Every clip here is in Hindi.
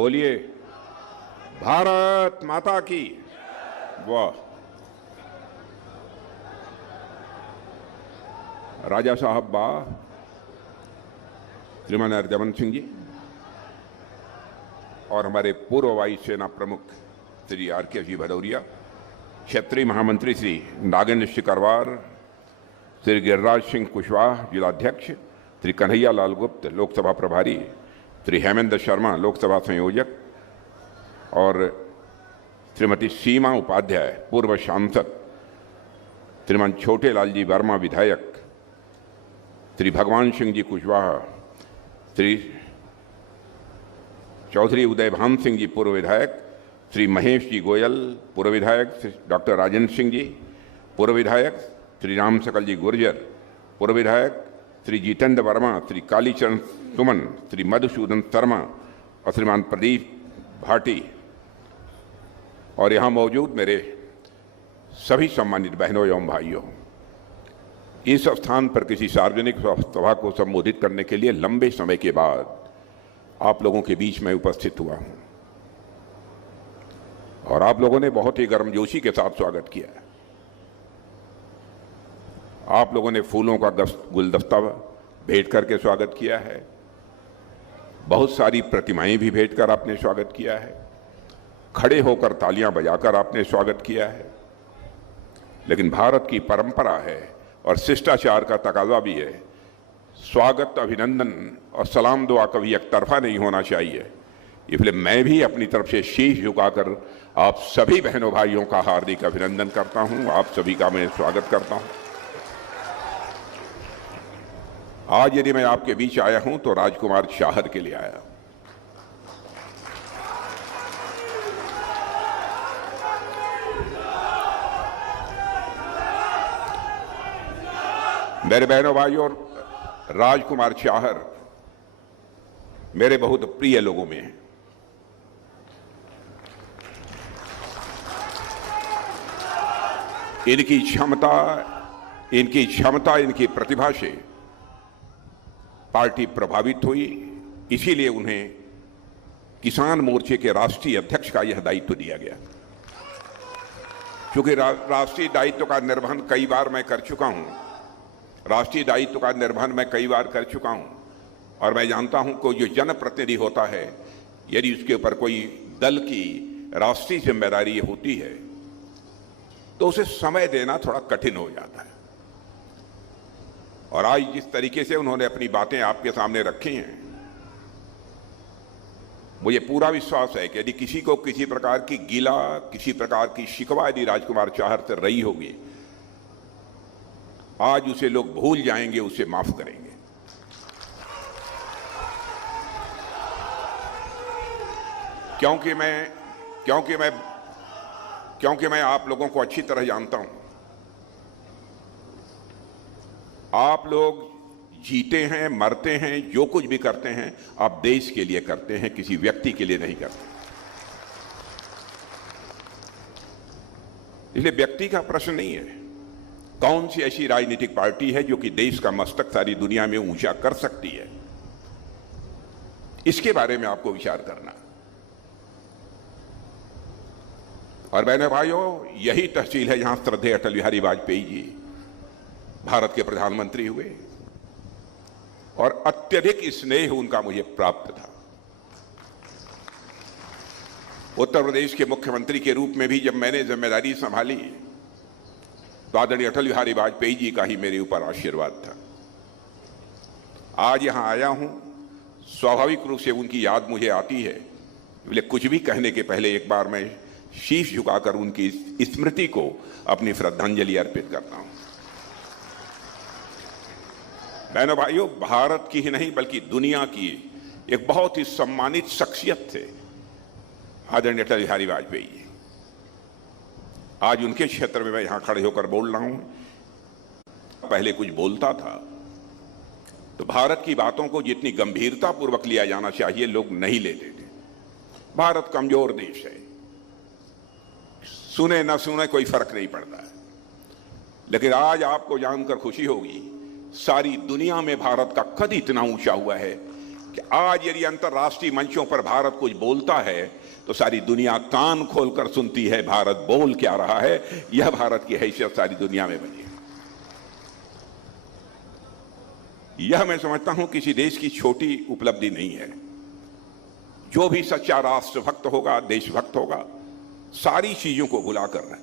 बोलिए भारत माता की। वाह। राजा साहब वाह। श्रीमान हरजमन सिंह जी और हमारे पूर्व वायुसेना प्रमुख श्री आर.के. जी भदौरिया, क्षेत्रीय महामंत्री श्री नागेंद्र शिकरवार, श्री गिरिराज सिंह कुशवाहा जिलाध्यक्ष, श्री कन्हैया लाल गुप्त लोकसभा प्रभारी, श्री हेमेंद्र शर्मा लोकसभा संयोजक और श्रीमती सीमा उपाध्याय पूर्व सांसद, श्रीमान छोटे लाल जी वर्मा विधायक, श्री भगवान सिंह जी कुशवाहा, श्री चौधरी उदयभान सिंह जी पूर्व विधायक, श्री महेश जी गोयल पूर्व विधायक, डॉक्टर राजेंद्र सिंह जी पूर्व विधायक, श्री राम सकल जी गुर्जर पूर्व विधायक, श्री जितेंद्र वर्मा, श्री कालीचरण सुमन, श्री मधुसूदन शर्मा और श्रीमान प्रदीप भाटी और यहाँ मौजूद मेरे सभी सम्मानित बहनों एवं भाइयों, इस स्थान पर किसी सार्वजनिक सभा को संबोधित करने के लिए लंबे समय के बाद आप लोगों के बीच में उपस्थित हुआ हूं और आप लोगों ने बहुत ही गर्मजोशी के साथ स्वागत किया। आप लोगों ने फूलों का गुलदस्ता भेंट करके स्वागत किया है, बहुत सारी प्रतिमाएं भी भेंट कर आपने स्वागत किया है, खड़े होकर तालियां बजाकर आपने स्वागत किया है। लेकिन भारत की परंपरा है और शिष्टाचार का तकाजा भी है, स्वागत, अभिनंदन और सलाम दुआ कभी एक तरफा नहीं होना चाहिए। इसलिए मैं भी अपनी तरफ से शीश झुकाकर आप सभी बहनों भाइयों का हार्दिक अभिनंदन करता हूं, आप सभी का मैं स्वागत करता हूं। आज यदि मैं आपके बीच आया हूं तो राजकुमार चाहर के लिए आया। मेरे बहनों भाइयों, राजकुमार चाहर मेरे बहुत प्रिय लोगों में हैं। इनकी क्षमता, इनकी प्रतिभा से पार्टी प्रभावित हुई, इसीलिए उन्हें किसान मोर्चे के राष्ट्रीय अध्यक्ष का यह दायित्व दिया गया। क्योंकि राष्ट्रीय दायित्व का निर्वहन कई बार मैं कर चुका हूं, राष्ट्रीय दायित्व का निर्वहन मैं कई बार कर चुका हूं और मैं जानता हूं कि जो जनप्रतिनिधि होता है, यदि उसके ऊपर कोई दल की राष्ट्रीय जिम्मेदारी होती है तो उसे समय देना थोड़ा कठिन हो जाता है। और आज जिस तरीके से उन्होंने अपनी बातें आपके सामने रखी हैं, मुझे पूरा विश्वास है कि यदि किसी को किसी प्रकार की गिला, किसी प्रकार की शिकवा यदि राजकुमार चाहर से रही होगी, आज उसे लोग भूल जाएंगे, उसे माफ करेंगे। क्योंकि मैं आप लोगों को अच्छी तरह जानता हूं। आप लोग जीते हैं, मरते हैं, जो कुछ भी करते हैं आप देश के लिए करते हैं, किसी व्यक्ति के लिए नहीं करते। इसलिए व्यक्ति का प्रश्न नहीं है। कौन सी ऐसी राजनीतिक पार्टी है जो कि देश का मस्तक सारी दुनिया में ऊंचा कर सकती है, इसके बारे में आपको विचार करना। और बहनों भाइयों, यही तहसील है जहां श्रद्धेय अटल बिहारी वाजपेयी जी भारत के प्रधानमंत्री हुए और अत्यधिक स्नेह उनका मुझे प्राप्त था। उत्तर प्रदेश के मुख्यमंत्री के रूप में भी जब मैंने जिम्मेदारी संभाली तो आदरणीय अटल बिहारी वाजपेयी जी का ही मेरे ऊपर आशीर्वाद था। आज यहां आया हूं, स्वाभाविक रूप से उनकी याद मुझे आती है, इसलिए कुछ भी कहने के पहले एक बार मैं शीश झुकाकर उनकी स्मृति को अपनी श्रद्धांजलि अर्पित करता हूं। बहनों भाइयों, भारत की ही नहीं बल्कि दुनिया की एक बहुत ही सम्मानित शख्सियत थे आदरणीय अटल बिहारी वाजपेयी जी। आज उनके क्षेत्र में मैं यहां खड़े होकर बोल रहा हूं। पहले कुछ बोलता था तो भारत की बातों को जितनी गंभीरता पूर्वक लिया जाना चाहिए लोग नहीं लेते थे। भारत कमजोर देश है, सुने ना सुने कोई फर्क नहीं पड़ता है। लेकिन आज आपको जानकर खुशी होगी, सारी दुनिया में भारत का कद इतना ऊंचा हुआ है कि आज यदि अंतर्राष्ट्रीय मंचों पर भारत कुछ बोलता है तो सारी दुनिया कान खोलकर सुनती है भारत बोल क्या रहा है। यह भारत की हैसियत सारी दुनिया में बनी है। यह मैं समझता हूं किसी देश की छोटी उपलब्धि नहीं है। जो भी सच्चा राष्ट्रभक्त होगा, देशभक्त होगा, सारी चीजों को भुलाकर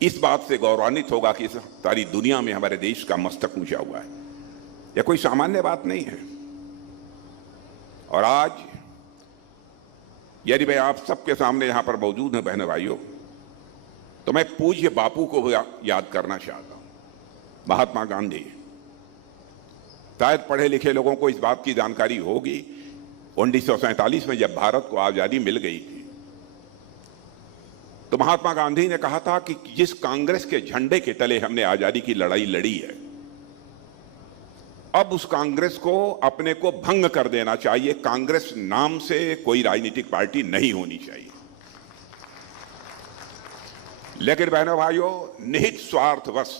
इस बात से गौरवान्वित होगा कि सारी दुनिया में हमारे देश का मस्तक ऊंचा हुआ है। यह कोई सामान्य बात नहीं है। और आज यदि मैं आप सबके सामने यहां पर मौजूद हूं बहनों भाइयों, तो मैं पूज्य बापू को याद करना चाहता हूं। महात्मा गांधी। शायद पढ़े लिखे लोगों को इस बात की जानकारी होगी, 1947 में जब भारत को आजादी मिल गई थी तो महात्मा गांधी ने कहा था कि जिस कांग्रेस के झंडे के तले हमने आजादी की लड़ाई लड़ी है, अब उस कांग्रेस को अपने को भंग कर देना चाहिए। कांग्रेस नाम से कोई राजनीतिक पार्टी नहीं होनी चाहिए। लेकिन बहनों भाइयों, निहित स्वार्थवश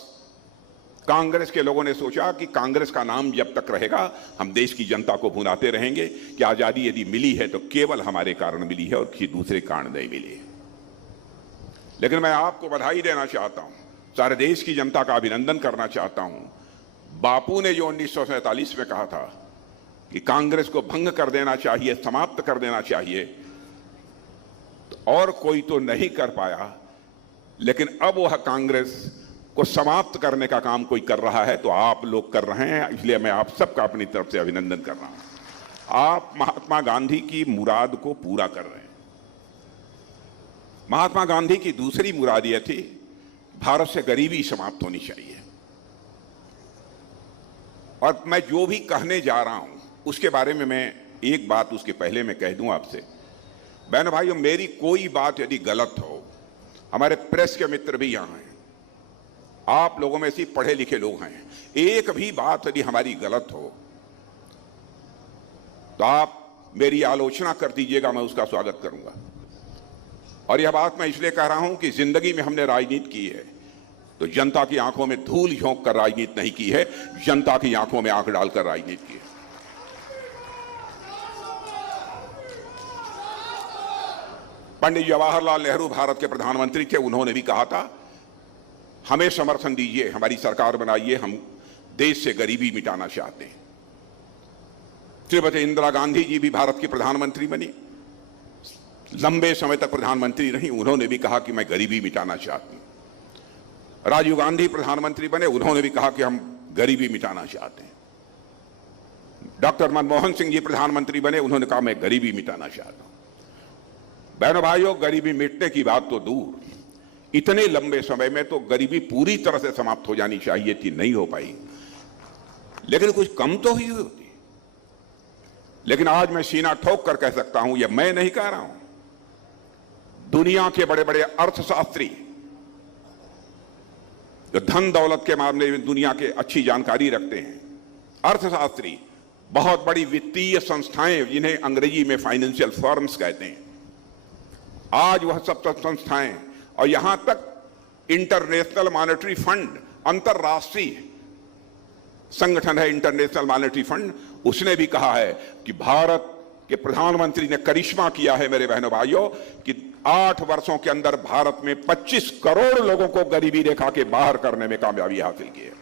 कांग्रेस के लोगों ने सोचा कि कांग्रेस का नाम जब तक रहेगा हम देश की जनता को भुनाते रहेंगे कि आजादी यदि मिली है तो केवल हमारे कारण मिली है और किसी दूसरे कारण नहीं मिली है। लेकिन मैं आपको बधाई देना चाहता हूं, सारे देश की जनता का अभिनंदन करना चाहता हूं। बापू ने जो 1947 में कहा था कि कांग्रेस को भंग कर देना चाहिए, समाप्त कर देना चाहिए, तो और कोई तो नहीं कर पाया, लेकिन अब वह कांग्रेस को समाप्त करने का काम कोई कर रहा है तो आप लोग कर रहे हैं। इसलिए मैं आप सबका अपनी तरफ से अभिनंदन कर रहा हूं। आप महात्मा गांधी की मुराद को पूरा कर रहे हैं। महात्मा गांधी की दूसरी मुराद यह थी, भारत से गरीबी समाप्त होनी चाहिए। और मैं जो भी कहने जा रहा हूं उसके बारे में मैं एक बात उसके पहले मैं कह दूं आपसे। बहनों भाइयों, मेरी कोई बात यदि गलत हो, हमारे प्रेस के मित्र भी यहां हैं, आप लोगों में से पढ़े लिखे लोग हैं, एक भी बात यदि हमारी गलत हो तो आप मेरी आलोचना कर दीजिएगा, मैं उसका स्वागत करूंगा। और यह बात मैं इसलिए कह रहा हूं कि जिंदगी में हमने राजनीति की है तो जनता की आंखों में धूल झोंक कर राजनीति नहीं की है, जनता की आंखों में आंख डालकर राजनीति की है। पंडित जवाहरलाल नेहरू भारत के प्रधानमंत्री थे। उन्होंने भी कहा था, हमें समर्थन दीजिए, हमारी सरकार बनाइए, हम देश से गरीबी मिटाना चाहते हैं। श्रीमती इंदिरा गांधी जी भी भारत की प्रधानमंत्री बनी, लंबे समय तक प्रधानमंत्री रही, उन्होंने भी कहा कि मैं गरीबी मिटाना चाहती हूं। राजीव गांधी प्रधानमंत्री बने, उन्होंने भी कहा कि हम गरीबी मिटाना चाहते हैं। डॉक्टर मनमोहन सिंह जी प्रधानमंत्री बने, उन्होंने कहा मैं गरीबी मिटाना चाहता हूं। बहनों भाइयों, गरीबी मिटने की बात तो दूर, इतने लंबे समय में तो गरीबी पूरी तरह से समाप्त हो जानी चाहिए थी, नहीं हो पाई, लेकिन कुछ कम तो हुई होती। लेकिन आज मैं सीना ठोक कर कह सकता हूं, यह मैं नहीं कह रहा हूं, दुनिया के बड़े बड़े अर्थशास्त्री जो धन दौलत के मामले में दुनिया के अच्छी जानकारी रखते हैं, अर्थशास्त्री, बहुत बड़ी वित्तीय संस्थाएं जिन्हें अंग्रेजी में फाइनेंशियल फर्म्स कहते हैं, आज वह सब संस्थाएं और यहां तक इंटरनेशनल मॉनेटरी फंड, अंतरराष्ट्रीय संगठन है इंटरनेशनल मॉनेटरी फंड, उसने भी कहा है कि भारत के प्रधानमंत्री ने करिश्मा किया है मेरे बहनों भाइयों कि 8 वर्षों के अंदर भारत में 25 करोड़ लोगों को गरीबी रेखा के बाहर करने में कामयाबी हासिल की है।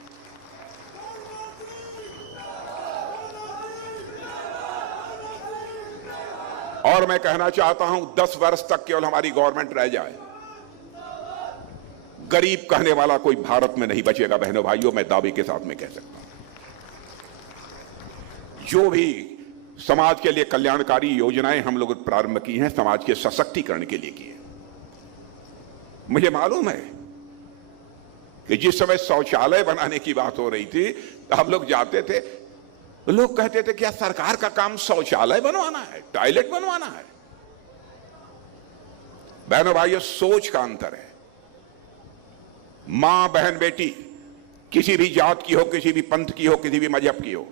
और मैं कहना चाहता हूं, 10 वर्ष तक केवल हमारी गवर्नमेंट रह जाए, गरीब कहने वाला कोई भारत में नहीं बचेगा बहनों भाइयों, मैं दावे के साथ में कह सकता हूं। जो भी समाज के लिए कल्याणकारी योजनाएं हम लोग प्रारंभ की हैं, समाज के सशक्तिकरण के लिए की है। मुझे मालूम है कि जिस समय शौचालय बनाने की बात हो रही थी तो हम लोग जाते थे, लोग कहते थे क्या सरकार का काम शौचालय बनवाना है, टॉयलेट बनवाना है? बहनों भाइयों, सोच का अंतर है। मां बहन बेटी किसी भी जात की हो, किसी भी पंथ की हो, किसी भी मजहब की हो,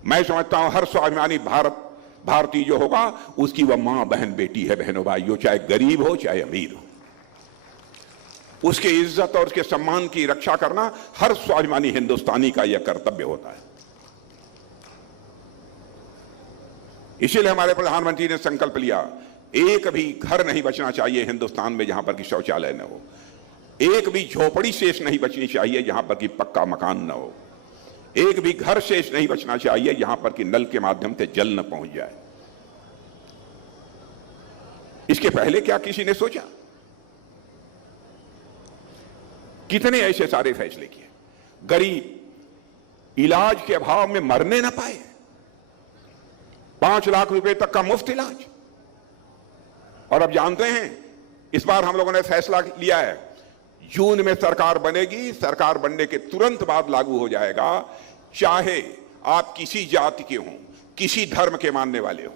मैं समझता हूं हर स्वाभिमानी भारतीय जो होगा उसकी वह मां बहन बेटी है बहनों भाइयों, चाहे गरीब हो चाहे अमीर हो। उसके इज्जत और उसके सम्मान की रक्षा करना हर स्वाभिमानी हिंदुस्तानी का यह कर्तव्य होता है। इसीलिए हमारे प्रधानमंत्री ने संकल्प लिया, एक भी घर नहीं बचना चाहिए हिंदुस्तान में जहां पर कि शौचालय न हो, एक भी झोपड़ी शेष नहीं बचनी चाहिए जहां पर कि पक्का मकान न हो, एक भी घर शेष नहीं बचना चाहिए जहां पर कि नल के माध्यम से जल न पहुंच जाए। इसके पहले क्या किसी ने सोचा? कितने ऐसे सारे फैसले किए। गरीब इलाज के अभाव में मरने ना पाए, 5 लाख रुपए तक का मुफ्त इलाज। और अब जानते हैं इस बार हम लोगों ने फैसला लिया है, जून में सरकार बनेगी, सरकार बनने के तुरंत बाद लागू हो जाएगा, चाहे आप किसी जाति के हों, किसी धर्म के मानने वाले हों,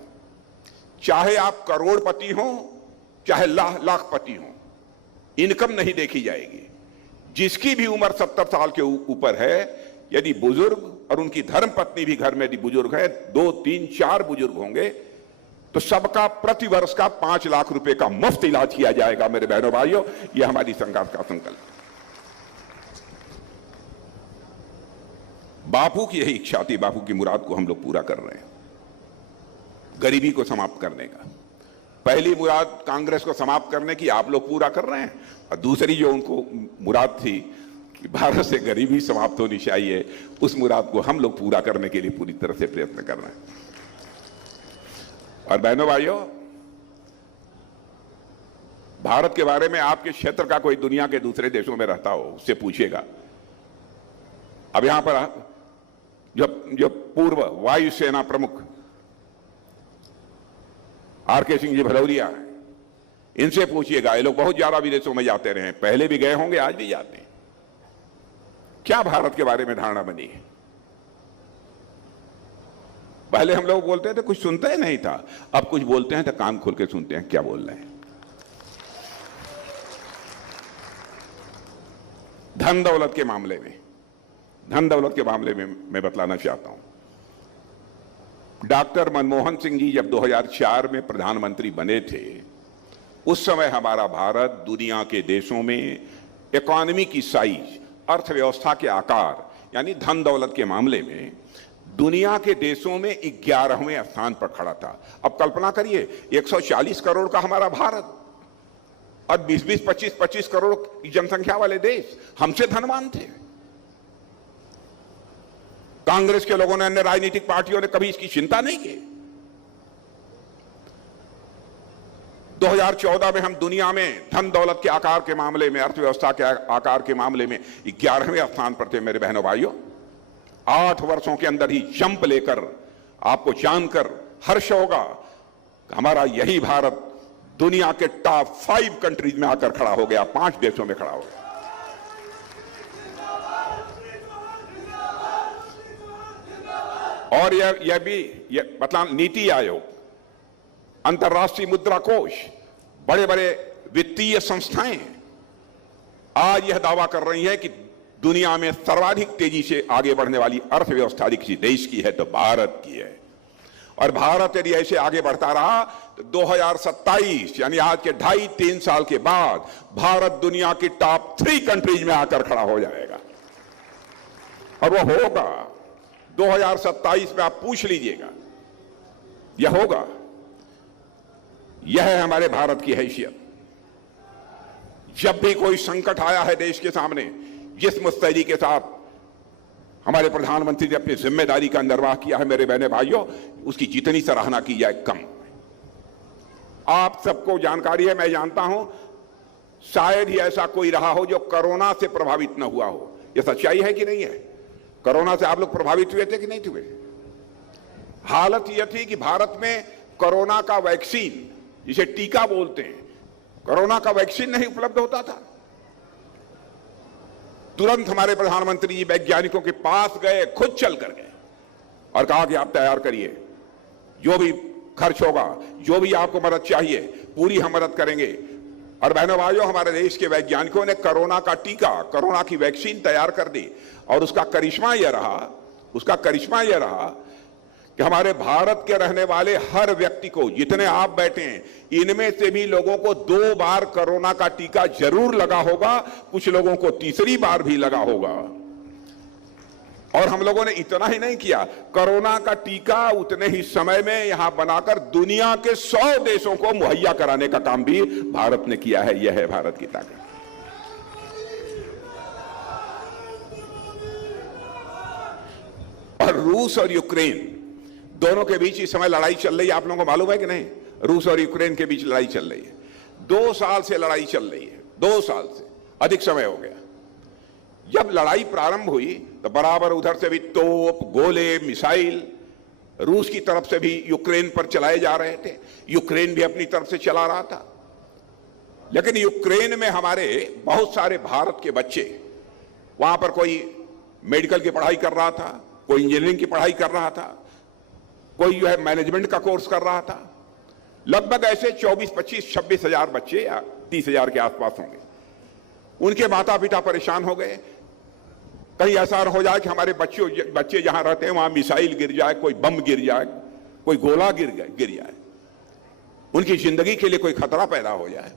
चाहे आप करोड़पति हों, चाहे लाखपति हों, इनकम नहीं देखी जाएगी। जिसकी भी उम्र 70 साल के ऊपर है, यदि बुजुर्ग और उनकी धर्म पत्नी भी घर में यदि बुजुर्ग है, 2, 3, 4 बुजुर्ग होंगे, तो सबका प्रति वर्ष का 5 लाख रुपए का मुफ्त इलाज किया जाएगा। मेरे बहनों भाइयों, यह हमारी सरकार का संकल्प है। बापू की यही इच्छा थी, बापू की मुराद को हम लोग पूरा कर रहे हैं, गरीबी को समाप्त करने का। पहली मुराद कांग्रेस को समाप्त करने की आप लोग पूरा कर रहे हैं, और दूसरी जो उनको मुराद थी कि भारत से गरीबी समाप्त होनी चाहिए, उस मुराद को हम लोग पूरा करने के लिए पूरी तरह से प्रयत्न कर रहे हैं। और बहनों भाइयों, भारत के बारे में आपके क्षेत्र का कोई दुनिया के दूसरे देशों में रहता हो, उससे पूछिएगा। अब यहां पर जो पूर्व वायुसेना प्रमुख आर.के. सिंह जी भदौरिया हैं, इनसे पूछिएगा, ये लोग बहुत ज्यादा विदेशों में जाते रहे, पहले भी गए होंगे, आज भी जाते हैं। क्या भारत के बारे में धारणा बनी है? पहले हम लोग बोलते थे, कुछ सुनते ही नहीं था, अब कुछ बोलते हैं तो कान खोल के सुनते हैं क्या बोल रहे हैं। धन दौलत के मामले में मैं बतलाना चाहता हूं, डॉक्टर मनमोहन सिंह जी जब 2004 में प्रधानमंत्री बने थे, उस समय हमारा भारत दुनिया के देशों में इकोनॉमी की साइज, अर्थव्यवस्था के आकार, यानी धन दौलत के मामले में दुनिया के देशों में 11वें स्थान पर खड़ा था। अब कल्पना करिए, 140 करोड़ का हमारा भारत और 20-20, 25-25 करोड़ की जनसंख्या वाले देश हमसे धनवान थे। कांग्रेस के लोगों ने, अन्य राजनीतिक पार्टियों ने कभी इसकी चिंता नहीं की। 2014 में हम दुनिया में धन दौलत के आकार के मामले में, अर्थव्यवस्था के आकार के मामले में 11वें स्थान पर थे। मेरे बहनों भाइयों, 8 वर्षों के अंदर ही जंप लेकर आपको जानकर हर्ष होगा, हमारा यही भारत दुनिया के टॉप 5 कंट्रीज में आकर खड़ा हो गया, 5 देशों में खड़ा हो गया। और यह भी मतलब नीति आयोग, अंतर्राष्ट्रीय मुद्रा कोष, बड़े बड़े वित्तीय संस्थाएं आज यह दावा कर रही है कि दुनिया में सर्वाधिक तेजी से आगे बढ़ने वाली अर्थव्यवस्था किसी देश की है तो भारत की है। और भारत यदि ऐसे आगे बढ़ता रहा तो 2027 यानी आज के 2.5-3 साल के बाद भारत दुनिया की टॉप 3 कंट्रीज में आकर खड़ा हो जाएगा। और वो होगा 2027 में, आप पूछ लीजिएगा, यह होगा। यह है हमारे भारत की हैसियत। जब भी कोई संकट आया है देश के सामने, जिस मुस्तैदी के साथ हमारे प्रधानमंत्री ने अपनी जिम्मेदारी का निर्वाह किया है, मेरे बहने भाइयों, उसकी जितनी सराहना की जाए कम। आप सबको जानकारी है, मैं जानता हूं, शायद ही ऐसा कोई रहा हो जो कोरोना से प्रभावित न हुआ हो। यह सच्चाई है कि नहीं है? कोरोना से आप लोग प्रभावित हुए थे कि नहीं हुए? हालत यह थी कि भारत में कोरोना का वैक्सीन, जिसे टीका बोलते हैं, कोरोना का वैक्सीन नहीं उपलब्ध होता था। तुरंत हमारे प्रधानमंत्री जी वैज्ञानिकों के पास गए, खुद चल कर गए और कहा कि आप तैयार करिए, जो भी खर्च होगा, जो भी आपको मदद चाहिए, पूरी हम मदद करेंगे। और बहनों भाइयों, हमारे देश के वैज्ञानिकों ने कोरोना का टीका, कोरोना की वैक्सीन तैयार कर दी। और उसका करिश्मा यह रहा कि हमारे भारत के रहने वाले हर व्यक्ति को, जितने आप बैठे हैं, इनमें से भी लोगों को 2 बार कोरोना का टीका जरूर लगा होगा, कुछ लोगों को तीसरी बार भी लगा होगा। और हम लोगों ने इतना ही नहीं किया, कोरोना का टीका उतने ही समय में यहां बनाकर दुनिया के 100 देशों को मुहैया कराने का काम भी भारत ने किया है। यह है भारत की ताकत। और रूस और यूक्रेन दोनों के बीच इस समय लड़ाई चल रही है। आप लोगों को मालूम है कि नहीं? रूस और यूक्रेन के बीच लड़ाई चल रही है। 2 साल से लड़ाई चल रही है, 2 साल से अधिक समय हो गया। जब लड़ाई प्रारंभ हुई तो बराबर उधर से भी तोप, गोले, मिसाइल रूस की तरफ से भी यूक्रेन पर चलाए जा रहे थे। यूक्रेन भी अपनी तरफ से चला रहा था। लेकिन यूक्रेन में हमारे बहुत सारे भारत के बच्चे, वहां पर कोई मेडिकल की पढ़ाई कर रहा था, कोई इंजीनियरिंग की पढ़ाई कर रहा था, कोई जो है मैनेजमेंट का कोर्स कर रहा था। लगभग ऐसे 24, 25, 26 हजार बच्चे या 30 हजार के आसपास होंगे। उनके माता पिता परेशान हो गए, कहीं ऐसा हो जाए कि हमारे बच्चे जहां रहते हैं वहां मिसाइल गिर जाए, कोई बम गिर जाए, कोई गोला गिर जाए, उनकी जिंदगी के लिए कोई खतरा पैदा हो जाए।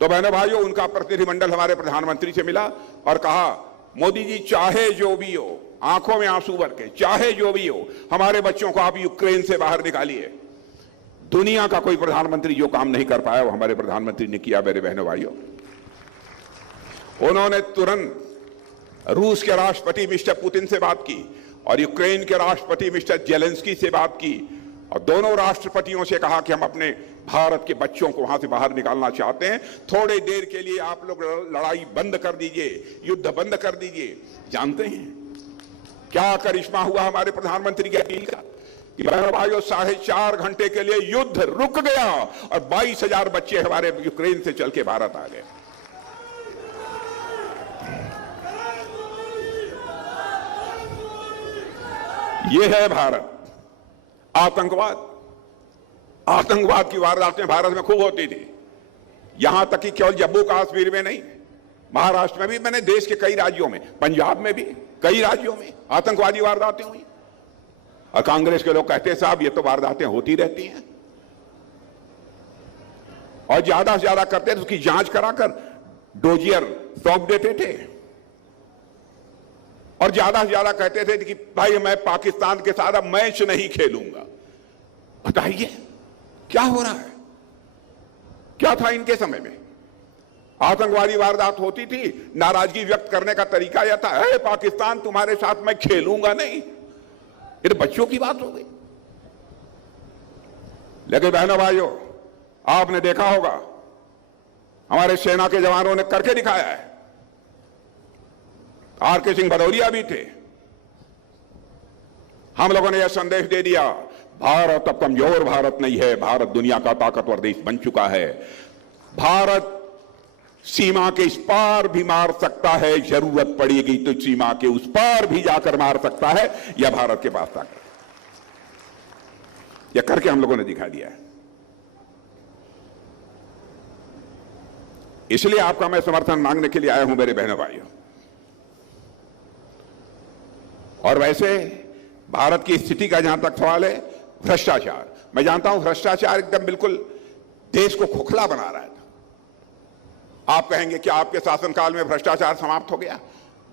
तो बहनों भाइयों, उनका प्रतिनिधिमंडल हमारे प्रधानमंत्री से मिला और कहा, मोदी जी चाहे जो भी हो, आंखों में आंसू भर के, चाहे जो भी हो, हमारे बच्चों को आप यूक्रेन से बाहर निकालिए। दुनिया का कोई प्रधानमंत्री जो काम नहीं कर पाया वो हमारे प्रधानमंत्री ने किया। मेरे बहनों भाइयों, उन्होंने तुरंत रूस के राष्ट्रपति मिस्टर पुतिन से बात की और यूक्रेन के राष्ट्रपति मिस्टर जेलेंस्की से बात की और दोनों राष्ट्रपतियों से कहा कि हम अपने भारत के बच्चों को वहां से बाहर निकालना चाहते हैं। थोड़े देर के लिए आप लोग लड़ाई बंद कर दीजिए, युद्ध बंद कर दीजिए। जानते हैं क्या करिश्मा हुआ हमारे प्रधानमंत्री की अपील का कि बहनों भाइयों 4.5 घंटे के लिए युद्ध रुक गया और 22,000 बच्चे हमारे यूक्रेन से चल के भारत आ गए। यह है भारत। आतंकवाद की वारदातें भारत में खूब होती थी। यहां तक कि केवल जम्मू कश्मीर में नहीं, महाराष्ट्र में भी, मैंने देश के कई राज्यों में, पंजाब में भी कई राज्यों में आतंकवादी वारदातें हुई। और कांग्रेस के लोग कहते हैं साहब ये तो वारदातें होती रहती हैं, और ज्यादा से ज्यादा करते थे उसकी जांच कराकर डोजियर सौंप देते थे, और ज्यादा से ज्यादा कहते थे कि भाई मैं पाकिस्तान के साथ अब मैच नहीं खेलूंगा। बताइए क्या हो रहा है? क्या था इनके समय में? आतंकवादी वारदात होती थी, नाराजगी व्यक्त करने का तरीका यह था, हे पाकिस्तान तुम्हारे साथ मैं खेलूंगा नहीं। ये तो बच्चों की बात हो गई। लेकिन बहनों भाइयों, आपने देखा होगा हमारे सेना के जवानों ने करके दिखाया है। आर.के. सिंह भदौरिया भी थे। हम लोगों ने यह संदेश दे दिया, भारत अब कमजोर भारत नहीं है, भारत दुनिया का ताकतवर देश बन चुका है। भारत सीमा के इस पार भी मार सकता है, जरूरत पड़ेगी तो सीमा के उस पार भी जाकर मार सकता है। यह भारत के पास ताकत, यह करके हम लोगों ने दिखा दिया है। इसलिए आपका मैं समर्थन मांगने के लिए आया हूं मेरे बहनों भाइयों। और वैसे भारत की स्थिति का जहां तक सवाल है, भ्रष्टाचार, मैं जानता हूं भ्रष्टाचार एकदम बिल्कुल देश को खोखला बना रहा है। आप कहेंगे कि आपके शासनकाल में भ्रष्टाचार समाप्त हो गया?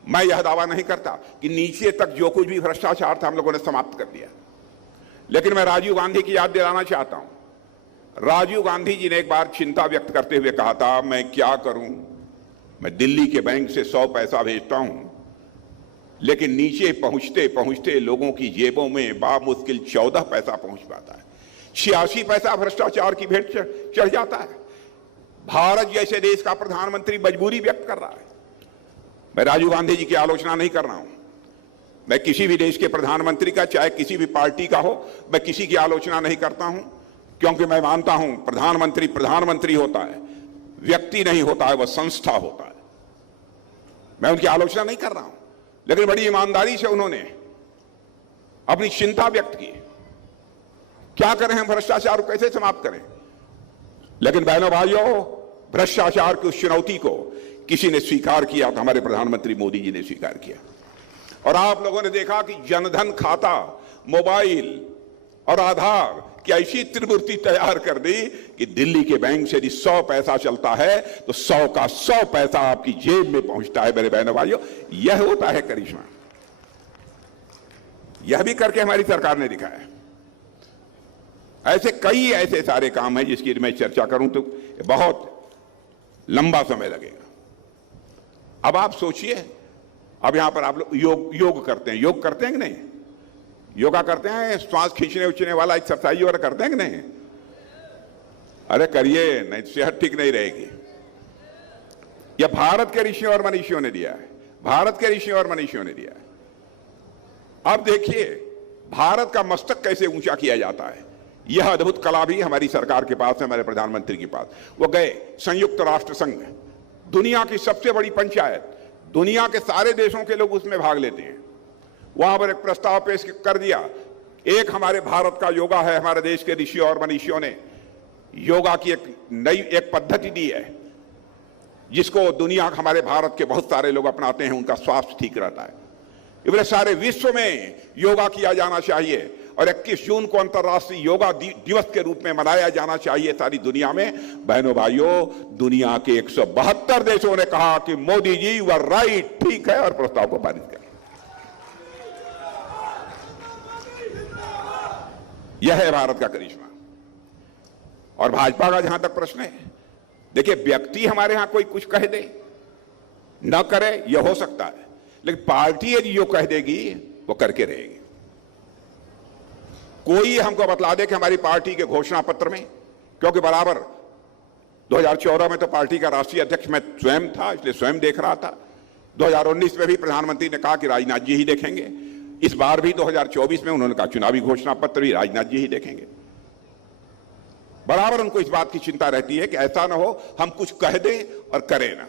मैं यह दावा नहीं करता कि नीचे तक जो कुछ भी भ्रष्टाचार था हम लोगों ने समाप्त कर दिया। लेकिन मैं राजीव गांधी की याद दिलाना चाहता हूं। राजीव गांधी जी ने एक बार चिंता व्यक्त करते हुए कहा था, मैं क्या करूं, मैं दिल्ली के बैंक से 100 पैसा भेजता हूं, लेकिन नीचे पहुंचते पहुंचते लोगों की जेबों में बामुश्किल 14 पैसा पहुंच पाता है। 86 पैसा भ्रष्टाचार की भेंट चढ़ जाता है। भारत जैसे देश का प्रधानमंत्री मजबूरी व्यक्त कर रहा है। मैं राजीव गांधी जी की आलोचना नहीं कर रहा हूं। मैं किसी भी देश के प्रधानमंत्री का, चाहे किसी भी पार्टी का हो, मैं किसी की आलोचना नहीं करता हूं, क्योंकि मैं मानता हूं प्रधानमंत्री प्रधानमंत्री होता है, व्यक्ति नहीं होता है, वह संस्था होता है। मैं उनकी आलोचना नहीं कर रहा हूं, लेकिन बड़ी ईमानदारी से उन्होंने अपनी चिंता व्यक्त की। क्या करें हम, भ्रष्टाचार को कैसे समाप्त करें? लेकिन बहनों भाइयों, भ्रष्टाचार की उस चुनौती को किसी ने स्वीकार किया तो हमारे प्रधानमंत्री मोदी जी ने स्वीकार किया। और आप लोगों ने देखा कि जनधन खाता, मोबाइल और आधार कि ऐसी त्रिमूर्ति तैयार कर दी कि दिल्ली के बैंक से यदि 100 पैसा चलता है तो 100 का 100 पैसा आपकी जेब में पहुंचता है। मेरे बहनों भाइयों, यह होता है करिश्मा। यह भी करके हमारी सरकार ने दिखाया। ऐसे कई ऐसे सारे काम हैं जिसकी मैं चर्चा करूं तो बहुत लंबा समय लगेगा। अब आप सोचिए, अब यहां पर आप लोग योग करते हैं। योग करते हैं कि नहीं? योगा करते हैं, श्वास खींचने उचने वाला एक्सरसाइज वगैरह करते हैं कि नहीं? अरे करिए, नहीं सेहत ठीक नहीं रहेगी। यह भारत के ऋषियों और मनीषियों ने दिया है। भारत के ऋषियों और मनीषियों ने दिया है। अब देखिए भारत का मस्तक कैसे ऊंचा किया जाता है। यह अद्भुत कला भी हमारी सरकार के पास है, हमारे प्रधानमंत्री के पास। वो गए संयुक्त राष्ट्र संघ, दुनिया की सबसे बड़ी पंचायत, दुनिया के सारे देशों के लोग उसमें भाग लेते हैं। वहां पर एक प्रस्ताव पेश कर दिया। एक हमारे भारत का योगा है। हमारे देश के ऋषियों और मनीषियों ने योगा की एक नई पद्धति दी है जिसको दुनिया हमारे भारत के बहुत सारे लोग अपनाते हैं। उनका स्वास्थ्य ठीक रहता है। इधर सारे विश्व में योगा किया जाना चाहिए और 21 जून को अंतर्राष्ट्रीय योगा दिवस के रूप में मनाया जाना चाहिए सारी दुनिया में। बहनों भाइयों, दुनिया के 172 देशों ने कहा कि मोदी जी वर राइट, ठीक है, और प्रस्ताव को पारित करें। यह है भारत का करिश्मा। और भाजपा का जहां तक प्रश्न है, देखिए व्यक्ति हमारे यहां कोई कुछ कह दे ना करे, यह हो सकता है, लेकिन पार्टी यदि जो कह देगी वो करके रहेगी। कोई हमको बतला दे कि हमारी पार्टी के घोषणा पत्र में, क्योंकि बराबर 2014 में तो पार्टी का राष्ट्रीय अध्यक्ष मैं स्वयं था, इसलिए स्वयं देख रहा था। 2019 में भी प्रधानमंत्री ने कहा कि राजनाथ जी ही देखेंगे। इस बार भी 2024 में उन्होंने कहा चुनावी घोषणा पत्र भी राजनाथ जी ही देखेंगे। बराबर उनको इस बात की चिंता रहती है कि ऐसा ना हो हम कुछ कह दें और करें ना।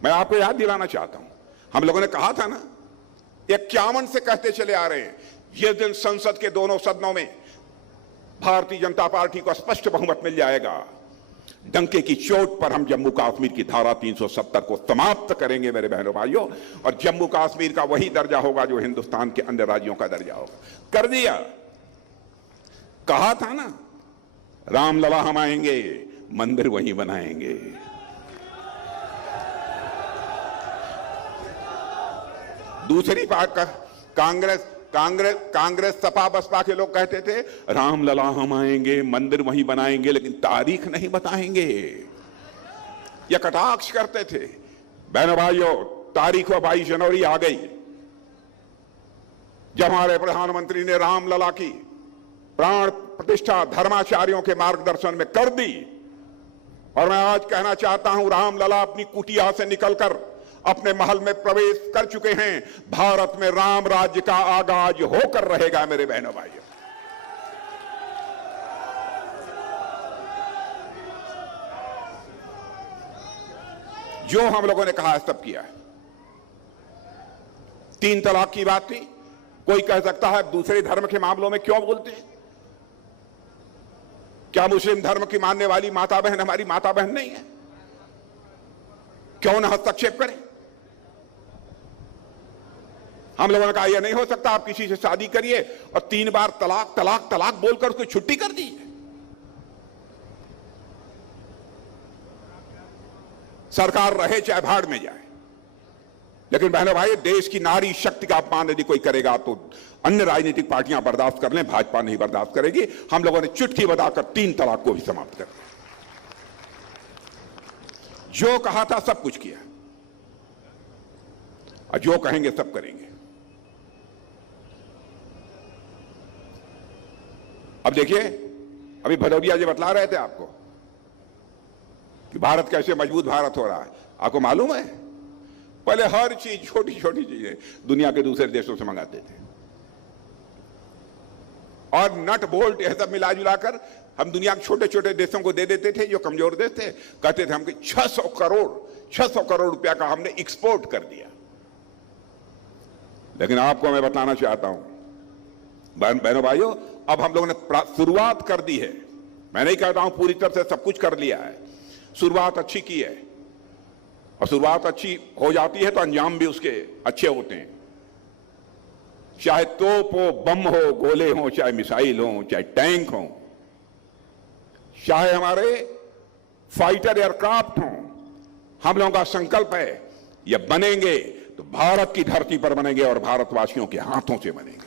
मैं आपको याद दिलाना चाहता हूं, हम लोगों ने कहा था ना, 51 से कहते चले आ रहे हैं, ये दिन संसद के दोनों सदनों में भारतीय जनता पार्टी को स्पष्ट बहुमत मिल जाएगा। डंके की चोट पर हम जम्मू कश्मीर की धारा 370 को समाप्त करेंगे मेरे बहनों भाइयों, और जम्मू कश्मीर का वही दर्जा होगा जो हिंदुस्तान के अन्य राज्यों का दर्जा होगा। कर दिया। कहा था ना, रामलला हम आएंगे, मंदिर वहीं बनाएंगे। दूसरी बात का कांग्रेस सपा बसपा के लोग कहते थे रामलला हम आएंगे, मंदिर वहीं बनाएंगे, लेकिन तारीख नहीं बताएंगे। यह कटाक्ष करते थे। बहनों भाइयों, तारीख 22 जनवरी आ गई जब हमारे प्रधानमंत्री ने रामलला की प्राण प्रतिष्ठा धर्माचार्यों के मार्गदर्शन में कर दी। और मैं आज कहना चाहता हूं, रामलला अपनी कुटिया से निकलकर अपने महल में प्रवेश कर चुके हैं। भारत में राम राज्य का आगाज होकर रहेगा मेरे बहनों भाइयों। जो हम लोगों ने कहा सब किया है। 3 तलाक की बात थी। कोई कह सकता है दूसरे धर्म के मामलों में क्यों बोलते हैं? क्या मुस्लिम धर्म की मानने वाली माता बहन हमारी माता बहन नहीं है? क्यों न हस्तक्षेप करें? हम लोगों ने कहा यह नहीं हो सकता, आप किसी से शादी करिए और 3 बार तलाक तलाक तलाक बोलकर उसको छुट्टी कर दीजिए। सरकार रहे चाहे भाड़ में जाए। लेकिन बहनों भाई, देश की नारी शक्ति का अपमान यदि कोई करेगा तो अन्य राजनीतिक पार्टियां बर्दाश्त कर लें, भाजपा नहीं बर्दाश्त करेगी। हम लोगों ने चुटकी बजाकर 3 तलाक को भी समाप्त कर दिया। जो कहा था सब कुछ किया और जो कहेंगे सब करेंगे। अब देखिए, अभी भदौरिया जी बतला रहे थे आपको कि भारत कैसे मजबूत भारत हो रहा है। आपको मालूम है, पहले हर चीज छोटी छोटी चीजें दुनिया के दूसरे देशों से मंगाते थे और नट बोल्ट यह सब मिला जुलाकर हम दुनिया के छोटे छोटे देशों को दे देते थे जो कमजोर देश थे। कहते थे हमको 600 करोड़ रुपया का हमने एक्सपोर्ट कर दिया। लेकिन आपको मैं बताना चाहता हूं बहनों भाइयों, अब हम लोगों ने शुरुआत कर दी है। मैं नहीं कहता हूं पूरी तरह से सब कुछ कर लिया है, शुरुआत अच्छी की है और शुरुआत अच्छी हो जाती है तो अंजाम भी उसके अच्छे होते हैं। चाहे तोप हो, बम हो, गोले हो, चाहे मिसाइल हो, चाहे टैंक हो, चाहे हमारे फाइटर एयरक्राफ्ट हो, हम लोगों का संकल्प है ये बनेंगे तो भारत की धरती पर बनेंगे और भारतवासियों के हाथों से बनेंगे।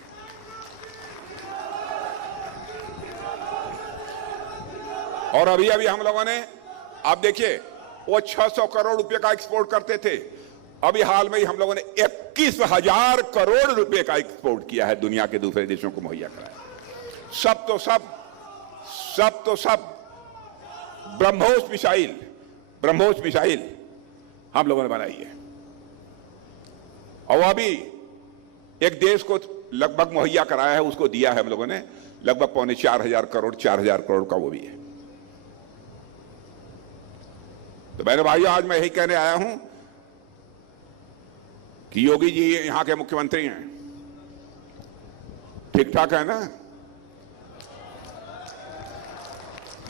और अभी अभी हम लोगों ने, आप देखिए, वो 600 करोड़ रुपए का एक्सपोर्ट करते थे, अभी हाल में ही हम लोगों ने 21,000 करोड़ रुपए का एक्सपोर्ट किया है, दुनिया के दूसरे देशों को मुहैया कराया। सब तो सब ब्रह्मोस मिसाइल हम लोगों ने बनाई है, और अभी एक देश को लगभग मुहैया कराया है, उसको दिया है हम लोगों ने लगभग 4,500 करोड़, 4,000 करोड़ का वो भी है। तो मेरे भाइयों, आज मैं यही कहने आया हूं कि योगी जी यहां के मुख्यमंत्री हैं, ठीक ठाक है ना?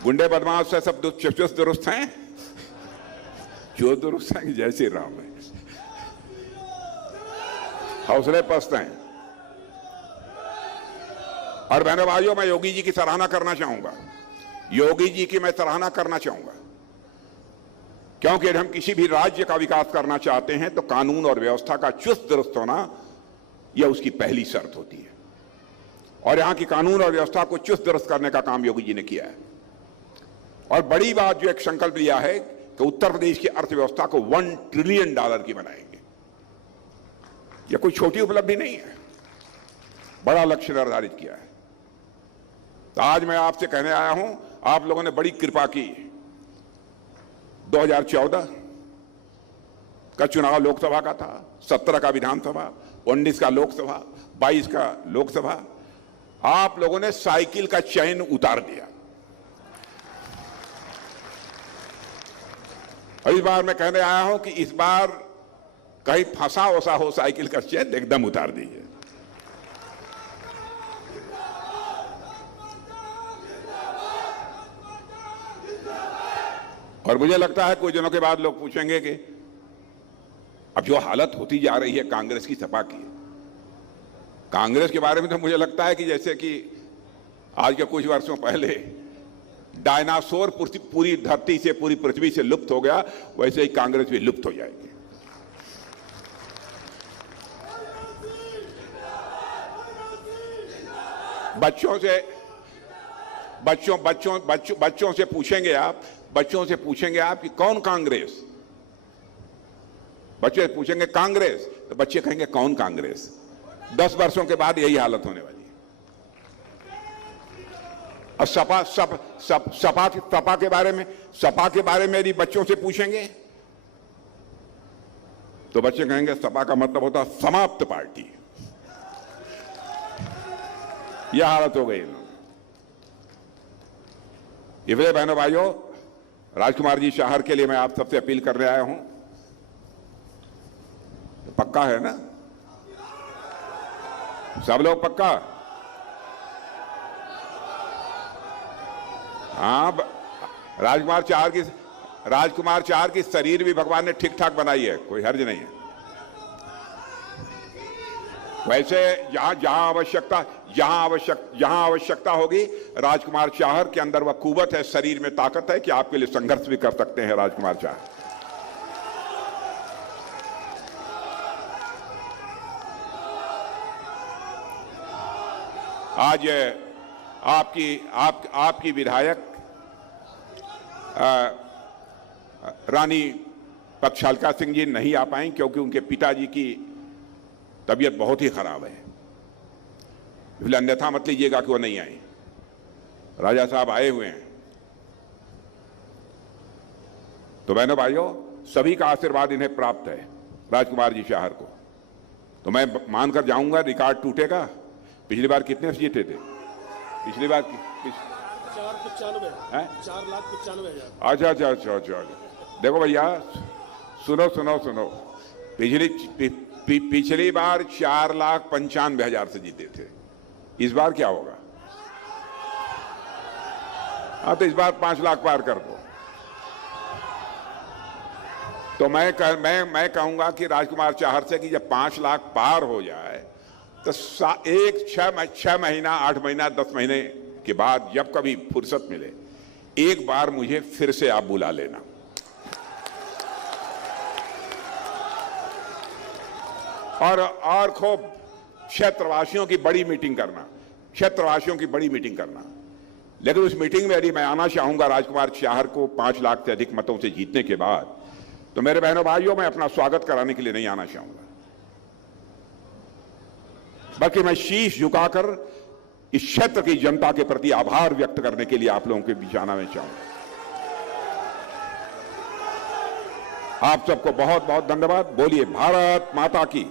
गुंडे बदमाश से सब चुस्त दुरुस्त हैं, जो दुरुस्त हैं जय श्री राम है, हौसले पस्त हैं। और बहनों भाइयों, मैं योगी जी की सराहना करना चाहूंगा, योगी जी की मैं सराहना करना चाहूंगा, क्योंकि यदि हम किसी भी राज्य का विकास करना चाहते हैं तो कानून और व्यवस्था का चुस्त दुरुस्त होना यह उसकी पहली शर्त होती है, और यहां की कानून और व्यवस्था को चुस्त दुरुस्त करने का काम योगी जी ने किया है। और बड़ी बात जो एक संकल्प लिया है कि उत्तर प्रदेश की अर्थव्यवस्था को $1 ट्रिलियन की बनाएंगे, यह कोई छोटी उपलब्धि नहीं है, बड़ा लक्ष्य निर्धारित किया है। तो आज मैं आपसे कहने आया हूं, आप लोगों ने बड़ी कृपा की, 2014 का चुनाव लोकसभा का था, 17 का विधानसभा, 19 का लोकसभा, 22 का लोकसभा, आप लोगों ने साइकिल का चैन उतार दिया। और इस बार मैं कहने आया हूं कि इस बार कहीं फंसा वसा हो साइकिल का चैन, एकदम उतार दीजिए। और मुझे लगता है कुछ दिनों के बाद लोग पूछेंगे कि अब जो हालत होती जा रही है कांग्रेस की, सपा की, कांग्रेस के बारे में तो मुझे लगता है कि जैसे कि आज के कुछ वर्षों पहले डायनासोर पूरी धरती से, पूरी पृथ्वी से लुप्त हो गया, वैसे ही कांग्रेस भी लुप्त हो जाएगी। बच्चों से पूछेंगे आप कि कौन कांग्रेस, बच्चे पूछेंगे कांग्रेस, तो बच्चे कहेंगे कौन कांग्रेस। 10 वर्षों के बाद यही हालत होने वाली है। और सपा के बारे में यदि बच्चों से पूछेंगे तो बच्चे कहेंगे सपा का मतलब होता समाप्त पार्टी। यह हालत हो गई। इसलिए बहनों भाइयों, राजकुमार जी शाहर के लिए मैं आप सबसे अपील करने आया हूं, पक्का है ना? सब लोग पक्का? हाँ, राजकुमार चार की शरीर भी भगवान ने ठीक ठाक बनाई है, कोई हर्ज नहीं है। वैसे जहां आवश्यकता होगी, राजकुमार चाहर के अंदर वह कुवत है, शरीर में ताकत है कि आपके लिए संघर्ष भी कर सकते हैं राजकुमार चाहर। आज आपकी विधायक रानी पक्षालका सिंह जी नहीं आ पाई क्योंकि उनके पिताजी की तबीयत बहुत ही खराब है। इसलिए अन्यथा मत लीजिएगा कि वो नहीं आए, राजा साहब आए हुए हैं। तो बहनों भाइयों, सभी का आशीर्वाद इन्हें प्राप्त है, राजकुमार जी शाहर को। तो मैं मानकर जाऊंगा रिकॉर्ड टूटेगा। पिछली बार कितने से जीते थे? पिछली बार 4,95,000। अच्छा। देखो भैया, सुनो। पिछली बार 4,95,000 से जीते थे। इस बार क्या होगा? हाँ, तो इस बार 5 लाख पार कर दो। तो मैं कहूंगा कि राजकुमार चाहर से कि जब 5 लाख पार हो जाए तो 6 महीना, 8 महीना, 10 महीने के बाद जब कभी फुर्सत मिले, एक बार मुझे फिर से आप बुला लेना। और खूब क्षेत्रवासियों की बड़ी मीटिंग करना, क्षेत्रवासियों की बड़ी मीटिंग करना। लेकिन उस मीटिंग में यदि मैं आना चाहूंगा राजकुमार चाहर को 5 लाख से अधिक मतों से जीतने के बाद, तो मेरे बहनों भाइयों, मैं अपना स्वागत कराने के लिए नहीं आना चाहूंगा, बल्कि मैं शीश झुकाकर इस क्षेत्र की जनता के प्रति आभार व्यक्त करने के लिए आप लोगों के बीच आना मैं चाहूंगा। आप सबको बहुत बहुत धन्यवाद। बोलिए भारत माता की।